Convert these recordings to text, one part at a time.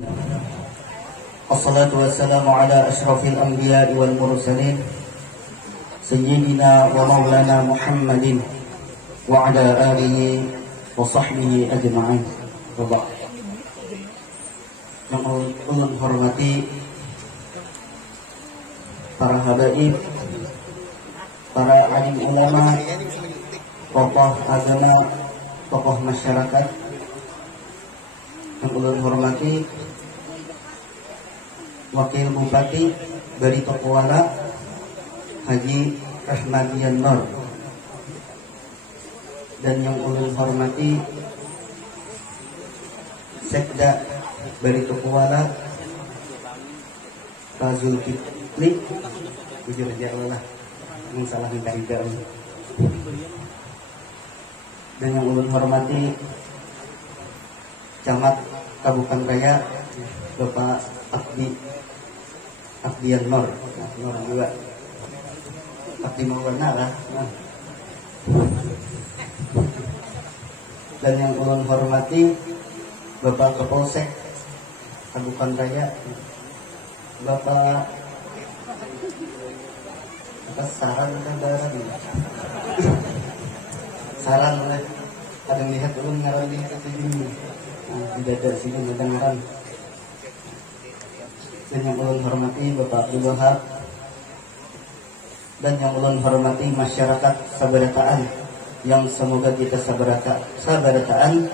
Wassalatu wassalamu ala ashrafil anbiya'i wal mursalin Sayyidina wa maulana Muhammadin wa ala alihi wa sahbihi ajma'in. Yang ulun hormati para habaib, para alim ulama, tokoh agama, tokoh masyarakat. Yang ulun hormati Wakil Bupati Barito Kuala Haji Rahmadian Nur, dan yang ulun hormati Sekda Barito Kuala Pak Zulkifli, jujur aja Allah yang salah minta dan yang ulun hormati Camat Kabupaten Raya Bapak Abdian Nur juga Abdi Maulana lah. Dan yang ulun hormati Bapak Kapolsek Kabupaten Raya Bapak Saran Kendaraan Saran oleh ada lihat ulun ngaran di sini tidak ada sini ngaran. Dan yang ulun hormati Bapak Abdul Wahab, dan yang ulun hormati masyarakat Sabarataan, yang semoga kita sabarataan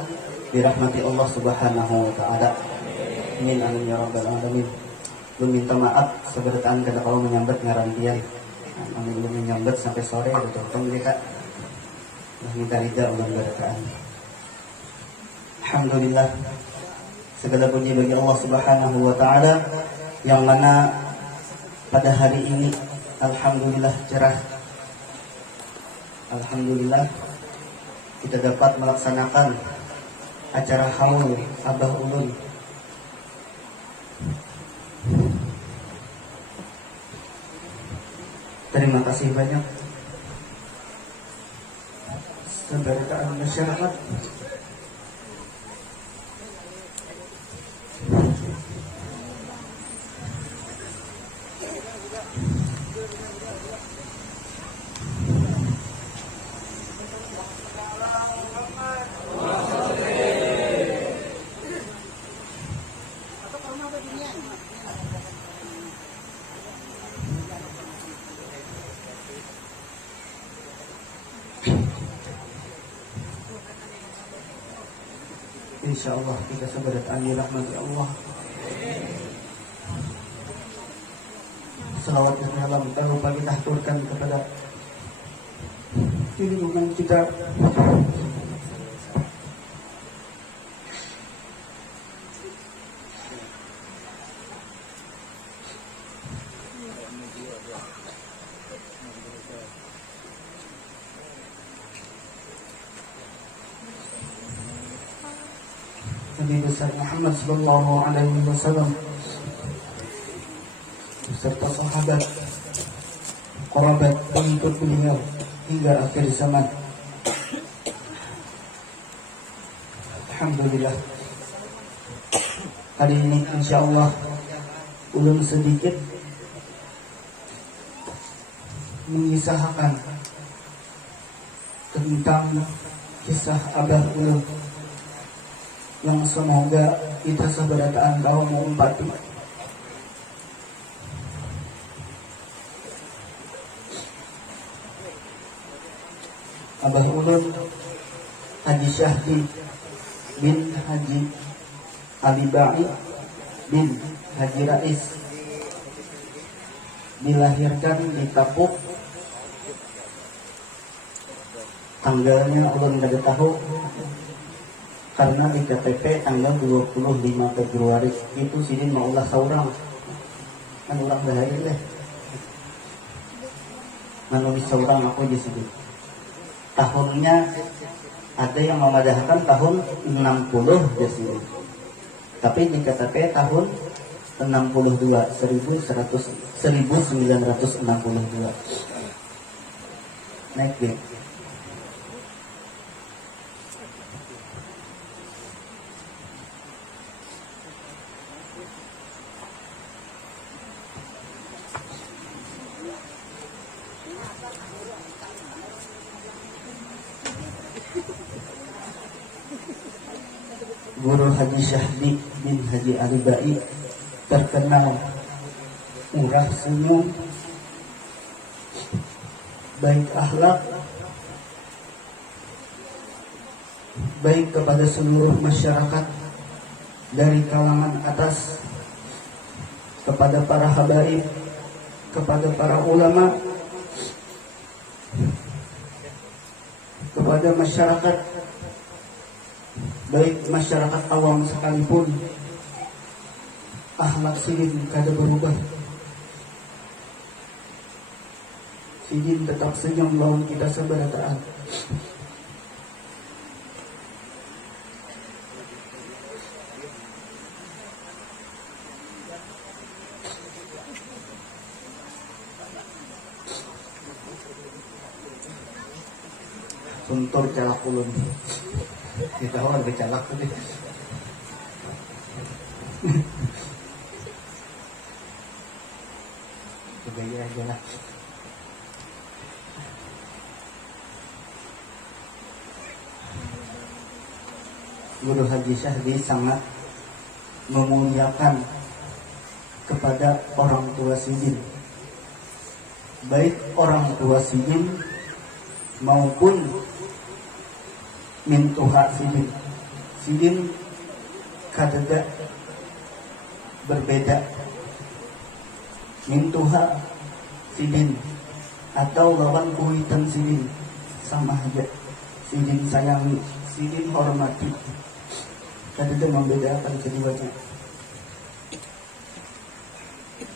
dirahmati Allah Subhanahu wa taala. Amin amin ya rabbal alamin. Belum minta maaf Sabarataan kada kalau menyambat ngarantian. Amin belum menyambat sampai sore ada tong mereka. Minta rida ulun barataan. Alhamdulillah, segala puji bagi Allah Subhanahu wa taala yang mana pada hari ini alhamdulillah cerah. Alhamdulillah kita dapat melaksanakan acara haul Abah Ulun. Terima kasih banyak sabarataan masyarakat. InsyaAllah kita sabarataan dirahmati Allah. Salawat dan salam kita lupa kita haturkan kepada junjungan kita Nabi besar Muhammad sallallahu alaihi wasallam beserta sahabat, kerabat, pengikut beliau hingga akhir zaman. Alhamdulillah. Hari ini insyaallah ulun sedikit mengisahkan tentang kisah Abah Ulun yang semoga kita sabarataan tahu mengumpati. Abah Ulun Haji Syahdi bin Haji Ali Ba'i bin Haji Rais dilahirkan di Tapuk. Tanggalnya ulun tidak tahu karena di KTP tanggal 25 Februari itu sidin maulah saurang kan orang bahaya deh menulis saurang aku di sini. Tahunnya ada yang memadahkan tahun 60 di sini, tapi di KTP tahun 62 1962 naik deh. Guru Haji Syahdi bin Haji Ali Bai, terkenal murah senyum, baik akhlak, baik kepada seluruh masyarakat dari kalangan atas, kepada para habaib, kepada para ulama, kepada masyarakat, baik masyarakat awam sekalipun. Akhlak Sidin kada berubah. Sidin tetap senyum lawan kita seberataan. Suntur calak ulun. Kita harus calak tadi. Gaya aja lah. Guru Haji Syahdi sangat memuliakan kepada orang tua Sidin, baik orang tua Sidin maupun mintuha Sidin. Sidin kadada berbeda. Mintuha Sidin atau lawan kuitan Sidin sama aja. Sidin sayangi, Sidin hormati. Kadada membedakan keduanya.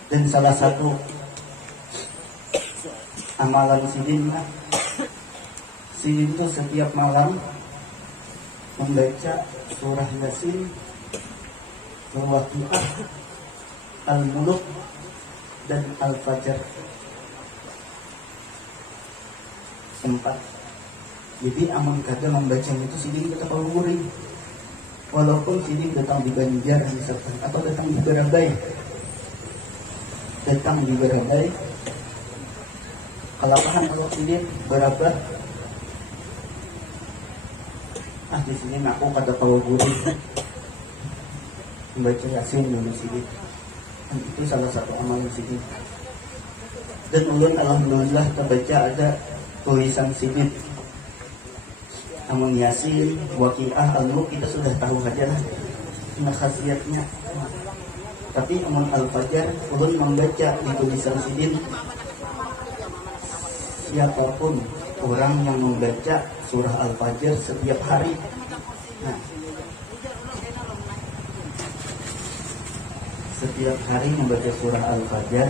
Dan salah satu amalan Sidin, Sidin itu setiap malam membaca surah Yasin, Al-Waqiah, Al-Muluk, dan Al-Fajr 4. Jadi amun kada membacanya itu Sidin tetap guring. Walaupun Sidin datang di Banjar misalkan, atau datang di Berabai, kelakahan kalau Sidin berapa? Di sini aku kada tahu guring membaca Yasin dulu Sidin. Dan itu salah satu amalan Sidin. Dan ulun alhamdulillah terbaca ada tulisan Sidin. Amun Yasin, Waqiah, Al-Mulk kita sudah tahu saja lah khasiatnya. Tapi amun Al-Fajr ulun membaca di tulisan Sidin. Siapapun orang yang membaca surah Al-Fajr setiap hari, setiap hari membaca surah Al-Fajr,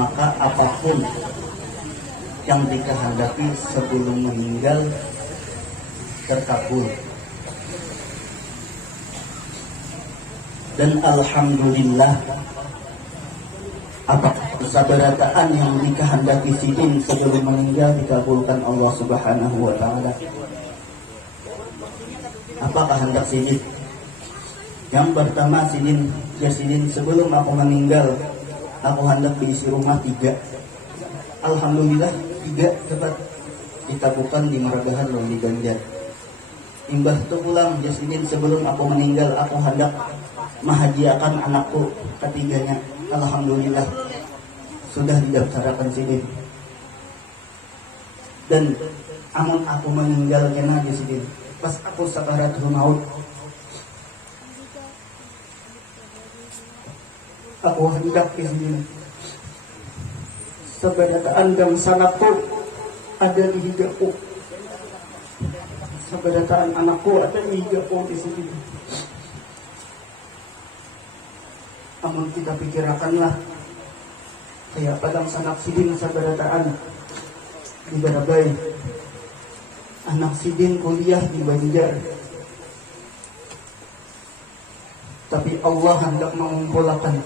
maka apapun yang dikehendaki sebelum meninggal terkabul. Dan alhamdulillah, apa sabarataan yang dikehendaki Sidin sebelum meninggal dikabulkan Allah Subhanahu wa taala. Apa kehendak Sidin? Yang pertama, Sidin sebelum aku meninggal, aku hendak diisi rumah 3. Alhamdulillah 3 dapat ditabukan di Maragahan loh di Banjar. Imbah tu pulang Sidin sebelum aku meninggal, aku hendak mahadiakan anakku ketiganya. Alhamdulillah sudah didaftarkan Sidin. Dan amun aku meninggal kena Sidin, pas aku sakaratul maut, aku hendak Sidin sabarataan dan sanakku ada di hidupku, sabarataan anakku ada di hidupku di sini. Amun kita pikirakanlah kayak padang sanak Sidin sabarataan di Berabai, anak Sidin kuliah di Banjar, tapi Allah hendak mengumpulkan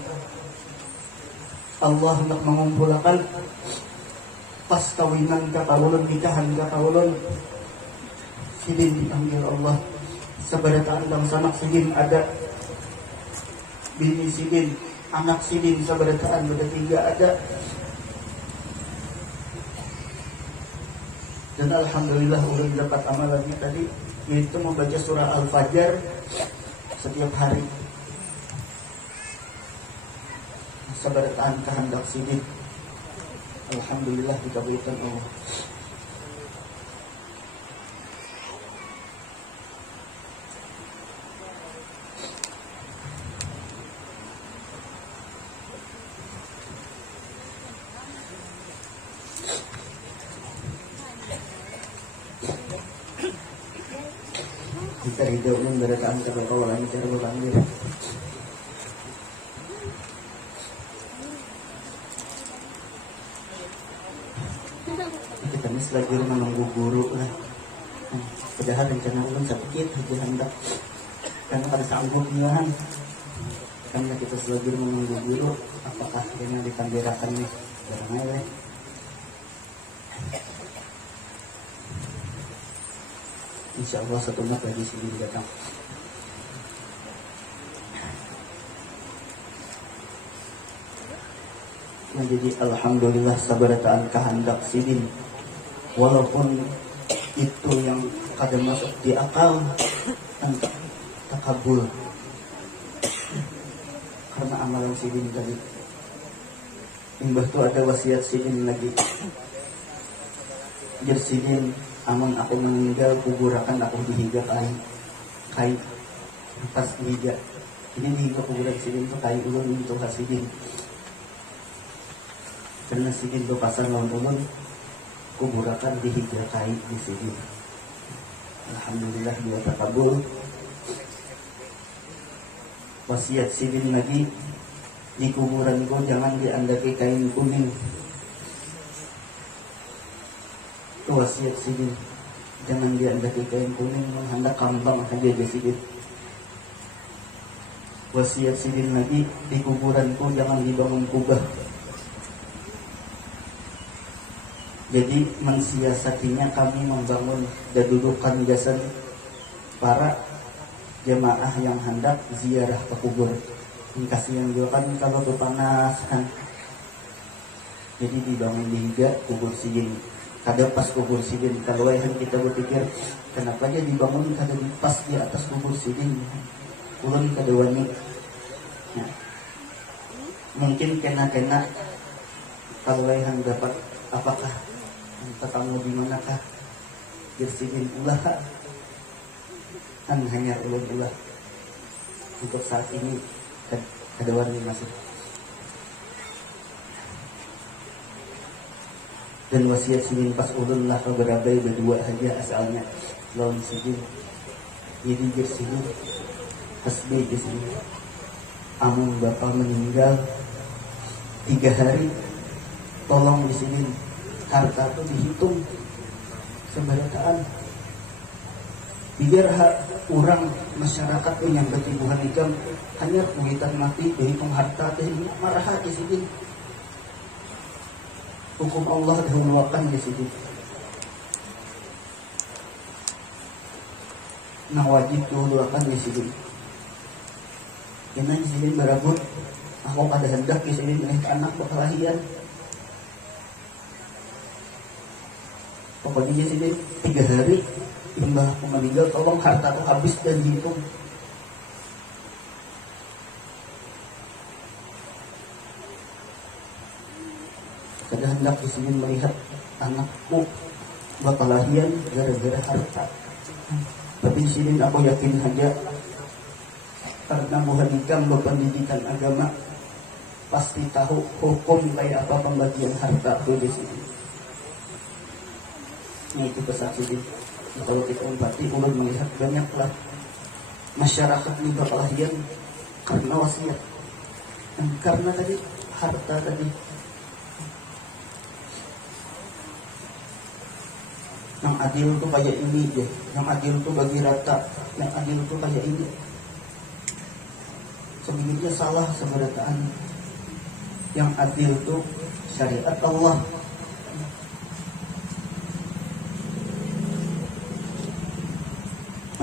pas kawinan kakawulun, nikahan kakawulun, Sidin dipanggil Allah. Sabarataan dalam sanak Sidin ada bini Sidin, anak Sidin sabarataan ada 3 ada. Dan alhamdulillah ulun dapat amalannya tadi yaitu membaca surah Al-Fajr setiap hari. Sabarataan kehendak sidin. Alhamdulillah dikabulkan Allah. Kita hidup memberikan kebaikan cara berlanjut. Kita ini lagi menunggu guru lah. Padahal rencana ulun sedikit aja hendak karena pada sanggup nilahan. Karena kita selagi menunggu guru, apakah dengan ditambirakan nih barangnya? Insya Allah satu nak lagi sini datang. Menjadi alhamdulillah sabarataan kehendak sidin. Walaupun itu yang kadang masuk di akal entah takabul. Karena amalan sidin tadi. Imbah itu ada wasiat sidin lagi. Jadi sidin, amun aku meninggal kuburakan aku dihiga kai pas dihiga. Ini dihiga kuburan sidin itu kai ulun untuk hasidin. Karena sidin itu pasar lawan ulun kuburakan dihiga kai di sidin. Alhamdulillah dia takabul. Wasiat sidin lagi, di kuburan ko jangan diandaki kain kuning. Wasiat sidin, jangan diandaki kain kuning, menghendak kambang akan dia sidin. Wasiat sidin lagi, di kuburanku jangan dibangun kubah. Jadi mensiasatinya kami membangun kedudukan jasad para jemaah yang hendak ziarah ke kubur. Kasihan juga kan kalau tuh panas kan. Jadi dibangun dihiga kubur sidin. Kada pas kubur sidin. Kalau yang kita berpikir kenapa dia dibangun kada pas di atas kubur sidin. Ulun kada wani. Nah, mungkin kena kalau yang dapat apakah entah kamu di manakah bersidin ulah kan hanya ulun ulah untuk saat ini kada wani masih. Dan wasiat sidin pas ulun lah berabai berdua saja asalnya lawan sidin. Jadi bersidin tasbih di sini. Amun bapak meninggal 3 hari, tolong di sini harta itu dihitung seberataan. Biar orang masyarakat yang bertibuhan ikam hanya kuitan mati dihitung harta ini marah di sini. Hukum Allah dihuluakan di sini. Nah wajib dihuluakan di sini. Karena di sini berabut, aku kada hendak di sini menikah anak berkelahian. Pokoknya di sini 3 hari imbah aku meninggal, tolong harta itu habis dan dihitung. Kada hendak di sini melihat anakku berkelahian gara-gara harta. Tapi di sini aku yakin saja karena bukan ikam berpendidikan agama pasti tahu hukum kayak apa pembagian harta itu di sini. Ini itu kesaksian. Kalau kita empati ulun melihat banyaklah masyarakat ini berkelahian karena wasiat dan karena tadi harta tadi. Yang adil itu kayak ini deh, yang adil itu bagi rata, yang adil itu kayak ini. Sebenarnya salah seberataan. Yang adil itu syariat Allah.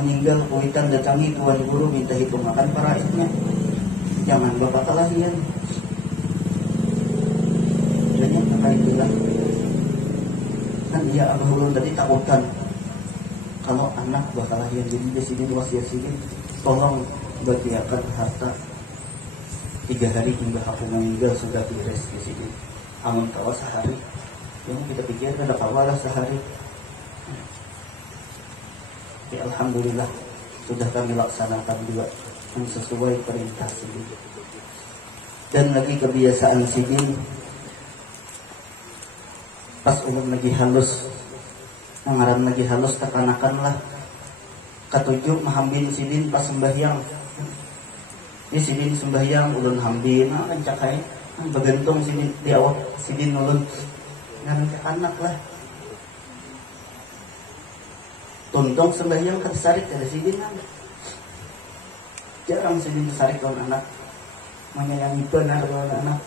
Meninggal kuitan datangi tuan guru minta hitung makan para isnya. Jangan bapak kelahian. Banyak maka itulah. Kan dia abah ulun tadi takutan kalau anak bakal lahir jadi sidin wasiat sidin tolong bagiakan harta 3 hari hingga aku meninggal sudah beres di sini. Amun kawa sehari, yang kita pikir ada kawalah sehari. Ya, alhamdulillah sudah kami laksanakan juga yang sesuai perintah sidin. Dan lagi kebiasaan sidin, pas ulun lagi halus, ngaran lagi halus tekanakan lah. Ketujuh mahambin sidin pas sembahyang. Ini sidin sembahyang ulun hambin, cakai begantung sidin di awak sidin ulun ngaran anak lah. Tuntong sembahyang kesarik ada sidin ada. Jarang sidin kesarik lawan anak. Menyayangi benar lawan anak.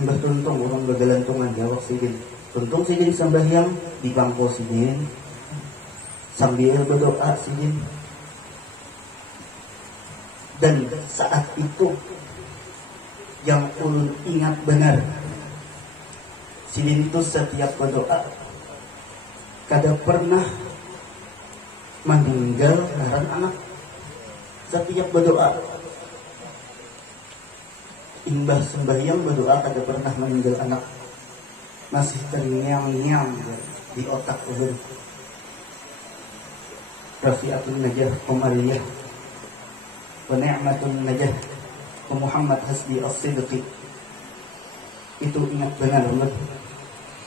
Mbah tuntong orang begalantungan di awak sidin. Tuntong sidin sembahyang di bangko sidin sambil berdoa sidin. Dan saat itu yang ulun ingat benar, sidin itu setiap berdoa kada pernah meninggal ngaran anak. Setiap berdoa imbah sembahyang berdoa kada pernah meninggal anak. Masih terngiang-ngiang di otak ulun. Rafi'atun najah Umariyah wa ni'matun najah wa Muhammad hasbi as-sidqi. Itu ingat benar ulun.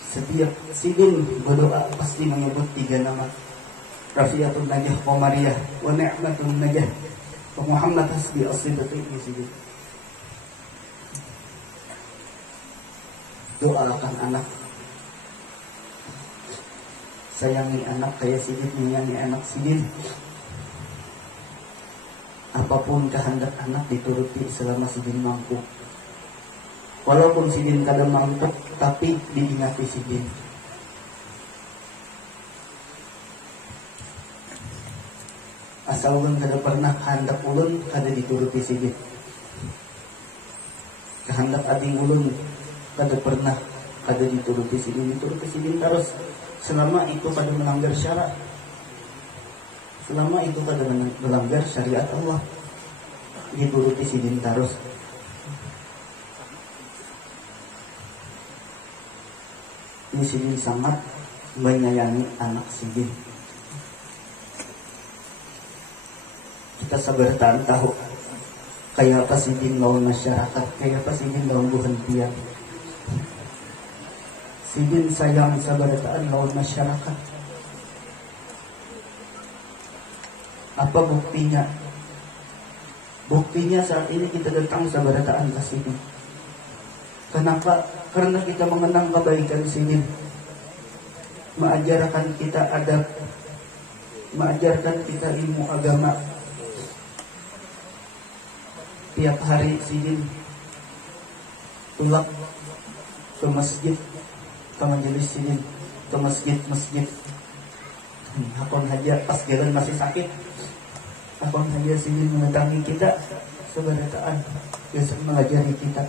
Setiap sidin berdoa pasti menyebut 3 nama. Rafi'atun najah Umariyah wa ni'matun najah wa Muhammad hasbi as-sidqi. Sidin doakan anak, sayangi anak kayak sidin menyayangi anak sidin. Apapun kehendak anak dituruti selama sidin mampu. Walaupun sidin kada mampu, tapi diingati sidin. Asal ulun kada pernah kehendak ulun kada dituruti sidin. Kehendak ading ulun kada pernah kada dituruti sidin terus selama itu kada melanggar syarat, selama itu kada melanggar syariat Allah, dituruti sidin terus. Ini sidin sangat menyayangi anak sidin. Kita sabar tahu kayak apa sidin lawan masyarakat, kayak apa sidin lawan buhentian. Sidin sayang sabarataan lawan masyarakat. Apa buktinya? Buktinya saat ini kita datang sabarataan ke sini. Kenapa? Karena kita mengenang kebaikan sidin. Mengajarkan kita adab, mengajarkan kita ilmu agama. Tiap hari sidin tulak ke masjid, ke majelis sidin, ke masjid. Hakon haja pas jalan masih sakit, hakon haja sidin mendatangi kita sebarataan, biasa mengajari kita.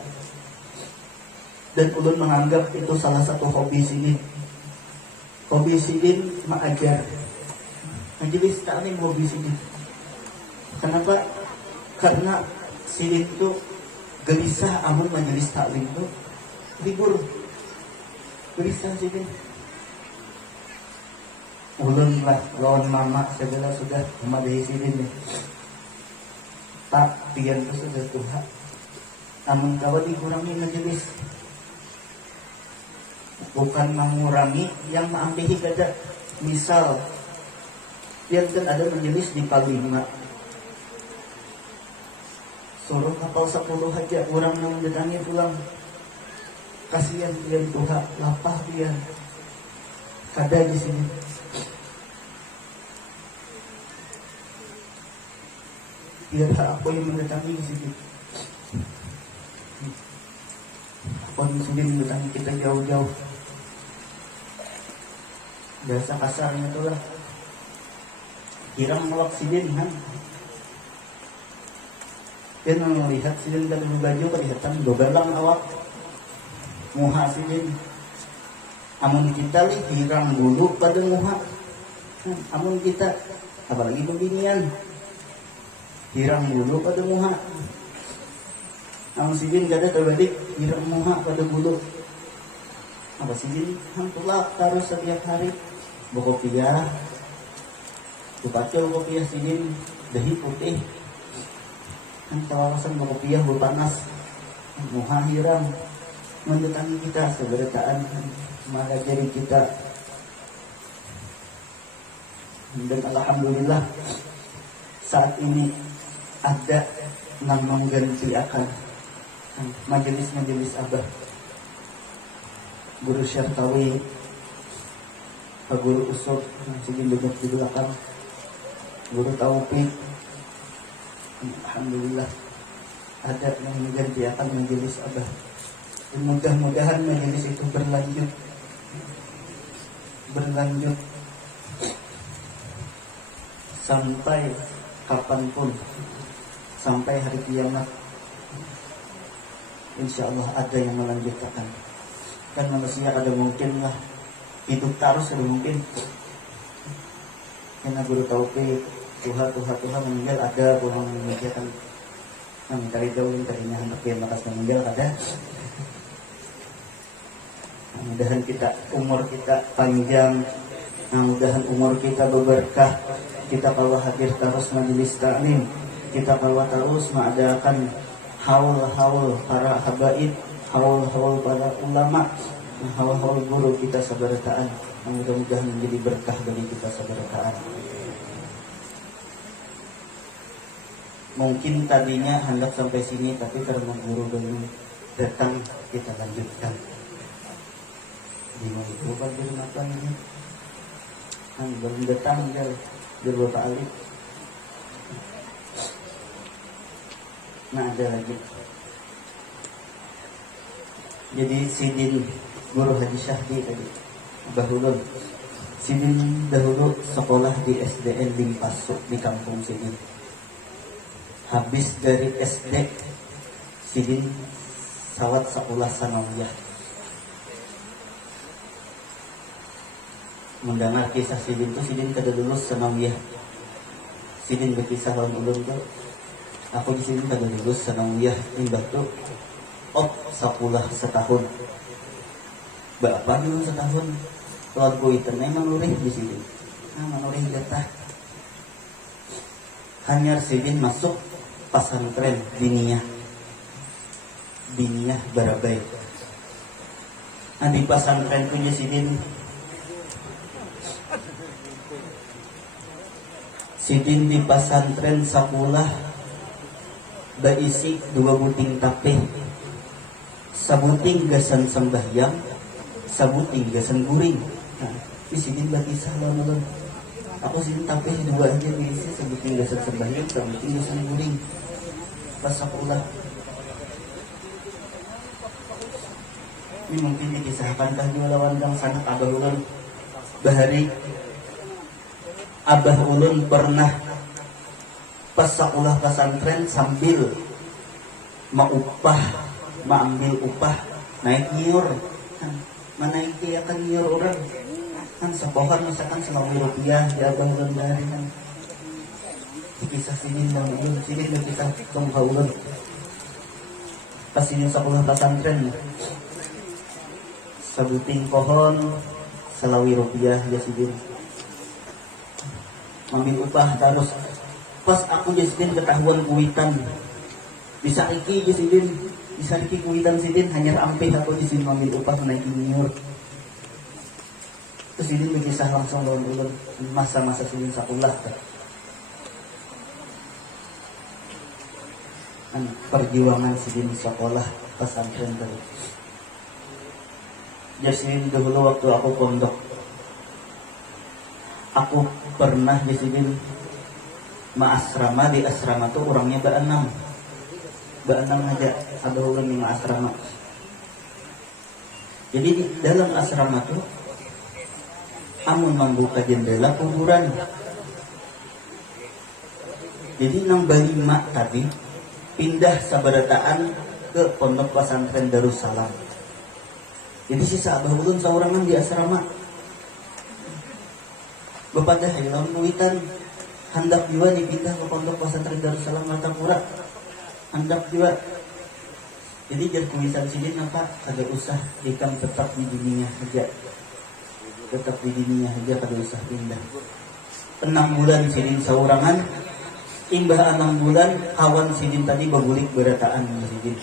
Dan ulun menganggap itu salah satu hobi sidin. Hobi sidin mengajar. Majelis taklim hobi sidin. Kenapa? Karena sidin itu gelisah amun majelis taklim itu libur. Gelisah sidin. Ulun lah lawan mama segala sudah memadahi sidin ya. Tak pian itu sudah Tuhan. Namun kawan dikurangi majelis. Bukan mengurangi yang mengampihi kada. Misal yang kan ada majelis di Palima, suruh kapal 10 aja orang yang mendatangi pulang. Kasihan pian Tuhan, lapah pian. Kada di sini. Biar aku yang mendatangi di sini. Aku di sini mendatangi kita jauh-jauh. Biasa kasarnya tu lah. Kirang melak sidin kan. Dia melihat sidin dan baju kelihatan dobelang awak. Muha sidin. Amun kita li kirang bulu pada muha. Amun kita apalagi beginian hirang bulu pada muha. Amun sidin kada terbalik hirang muha pada bulu. Apa sidin hantulak terus setiap hari berkopiah. Dibaca kopiah sidin dahi putih. Kan kawasan berkopiah berpanas. Muha hirang mendatangi kita seberataan mengajari kita. Dan alhamdulillah saat ini ada yang menggantikan majelis-majelis abah, guru syartawi, Pak Guru Usop masih duduk di belakang, Guru Taufik. Alhamdulillah ada yang menggantikan majelis abah. Dan mudah-mudahan majelis itu berlanjut sampai kapanpun, sampai hari kiamat. Insya Allah ada yang melanjutkan. Kan manusia ada mungkin lah hidup terus, ada mungkin. Karena Guru Taufik Tuhan meninggal, ada orang meninggalkan. Kami cari tahu tadinya hendak yang makas meninggal ada. Mudah-mudahan umur kita panjang, mudah-mudahan umur kita berberkah. Kita kalau hadir terus majelis taklim, kita kalau terus mengadakan haul-haul para habaib, haul-haul para ulama, haul-haul guru kita sabarataan. Mudah-mudahan menjadi berkah bagi kita sabarataan. Mungkin tadinya hendak sampai sini, tapi karena guru belum datang, kita lanjutkan. Di mana itu Pak Guru makan ini? Belum datang Guru Bapak Alif. Nah ada lagi. Jadi Sidin Guru Haji Syahdi tadi Bahulun. Sidin dahulu sekolah di SDN Limpasuk di kampung Sidin. Habis dari SD Sidin sawat sekolah sanawiyah. Mendengar kisah Sidin itu, Sidin kada lulus sanawiyah. Sidin berkisah lawan ulun tuh, aku di sini kada lulus sanawiyah imbah tuh sekolah setahun. Berapa dulu setahun? Keluarga itu memang lurih di sini. Manurih jatah. Hanya Sidin masuk pesantren Diniyah Barabai. Di pesantren punya Sidin di pesantren sekolah berisi 2 buting tapeh, sabuting gasan sembahyang, sabuting gasan guring. Di sini berkisah lalu. Aku sini tapeh 2 aja diisi, sabuting gasan sembahyang, sabuting gasan guring. Pas sekolah. Ini mungkin dikisahkan juga lawan kang sanak abah ulun bahari. Abah ulun pernah pas sekolah pesantren sambil mengambil upah naik nyiur. Naik dia kan nyiur orang kan sepohon misalkan Rp1.000 di abah ulun bahari kan. Dikisah sini bang ulun, sini dikisah kemah ulun pas ini sekolah pesantren sabuting pohon Rp1.000 ya sidin. Ambil upah terus. Pas aku Sidin ketahuan kuitan. Bisa iki kuitan Sidin hanya ampih aku Sidin ambil upah menaikin nyiur. Terus Sidin berkisah langsung lawan ulun masa-masa Sidin sekolah. Perjuangan Sidin sekolah pesantren tadi. Jadi Sidin dahulu waktu aku pondok, aku pernah di sini asrama. Di asrama tuh orangnya berenam aja, ada orang yang asrama. Jadi di dalam asrama tuh amun membuka jendela kuburan. Jadi nang Balima tadi pindah sabarataan ke pondok pesantren Darussalam. Jadi sisa abah ulun saurangan di asrama. kepada Haylam Muitan hendak juga dipindah ke pondok pesantren Darussalam Martapura, hendak juga. Jadi jar kuisan sini apa kada usah ikam tetap di dunia aja, tetap di dunia aja kada usah pindah. 6 bulan sidin saurangan, imbah 6 bulan kawan sidin tadi bagulik berataan sidin.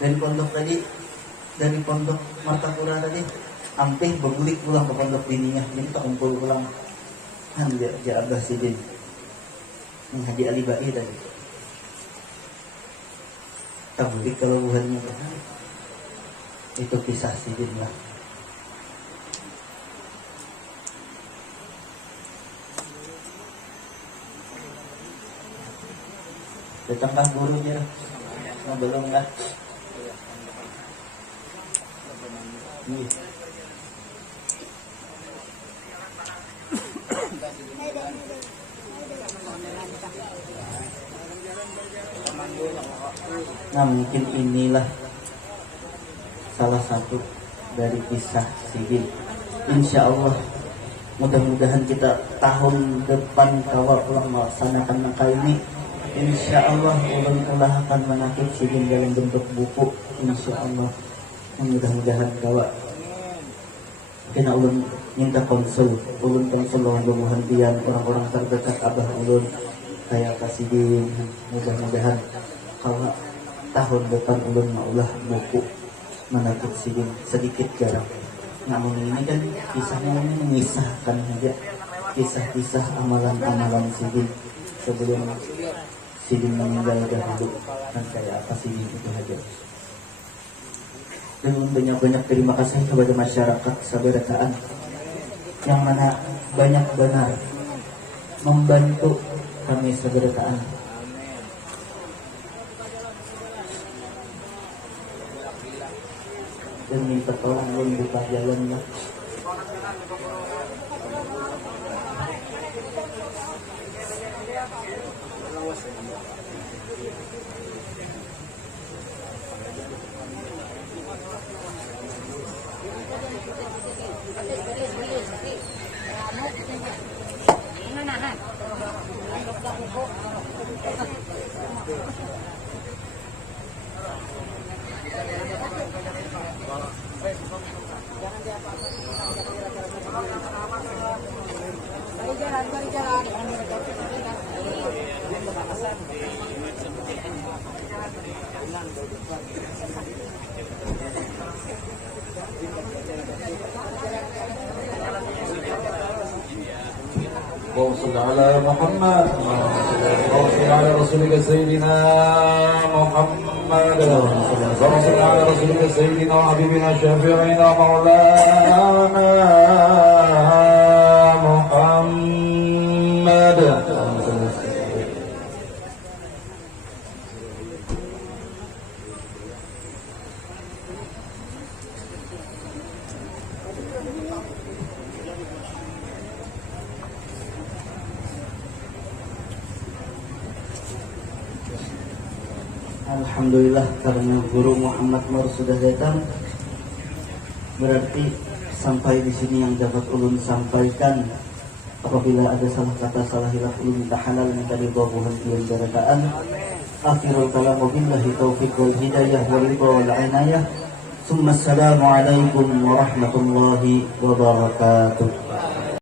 Dari pondok Martapura tadi ampih bagulik pulang ke pondok dininya, jadi tak kumpul pulang kan dia abah sidin menghadi alibai tadi tabulik kalau bukannya itu kisah sidin lah. Datangkah gurunya? Belum lah. Nah mungkin inilah salah satu dari kisah sidin. Insya Allah mudah-mudahan kita tahun depan kawal ulang melaksanakan nangka ini. Insya Allah ulun ulah akan menakib sidin dalam bentuk buku. Insya Allah mudah-mudahan kawal. Kena ulun minta konsul lawan bubuhan pian orang-orang terdekat abah ulun kayak kasidin. Mudah-mudahan kalau tahun depan ulun maulah buku menakib sidin sedikit jarang. Namun ini kan kisahnya ini mengisahkan aja kisah-kisah amalan-amalan sidin sebelum sidin meninggal dahulu dan kayak apa sidin itu aja. Dan banyak-banyak terima kasih kepada masyarakat Sabarataan yang mana banyak benar membantu kami Sabarataan. Dan minta tolong ulun buka jalan lah. وصل على محمد وصل على رسولك سيدنا محمد وصل على رسولك سيدنا وحبيبنا شفيعنا مولانا محمد. Alhamdulillah karena Guru Muhammad Nur sudah datang, berarti sampai di sini yang dapat ulun sampaikan. Apabila ada salah kata, salah hilaf, ulun minta halal, minta dibawahan bulan barataan. Akhirul kalam wabillahi taufiq wal hidayah wal ridha wal inayah. Assalamualaikum warahmatullahi wabarakatuh.